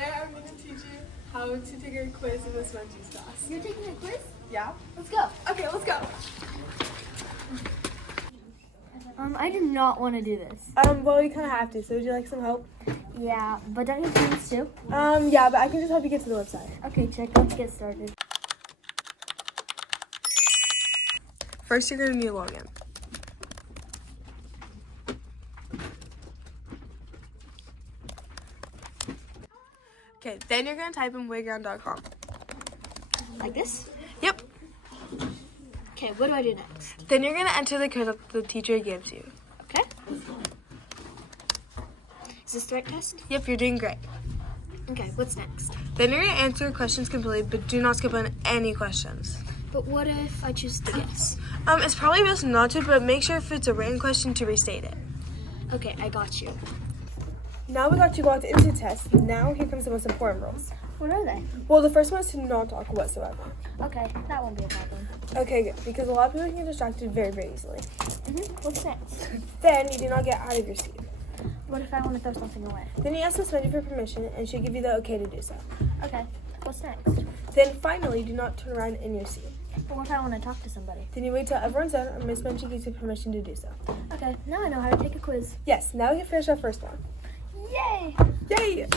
Today I'm going to teach you how to take a quiz in Miss Munchie's class. You're taking a quiz? Yeah? Let's go. Okay, let's go. I do not want to do this. Well, you kind of have to, so would you like some help? Yeah, but don't you have things too? Yeah, but I can just help you get to the website. Okay, check. Let's get started. First, you're going to need a login. Okay, then you're going to type in wayground.com. Like this? Yep. Okay, what do I do next? Then you're going to enter the code that the teacher gives you. Okay. Is this the right test? Yep, you're doing great. Okay, what's next? Then you're going to answer questions completely, but do not skip on any questions. But what if I choose to guess? It's probably best not to, but make sure if it's a written question to restate it. Okay, I got you. Now we got you go into the test. Now here comes the most important rules. What are they? Well, the first one is to not talk whatsoever. Okay, that won't be a problem. Okay, good, because a lot of people can get distracted very, very easily. What's next? Then you do not get out of your seat. What if I want to throw something away? Then you ask Miss Wendy for permission, and she'll give you the okay to do so. Okay, what's next? Then finally, do not turn around in your seat. But what if I want to talk to somebody? Then you wait till everyone's done, and Miss Wendy gives you permission to do so. Okay, now I know how to take a quiz. Yes, now we can finish our first one. Yay! Yay!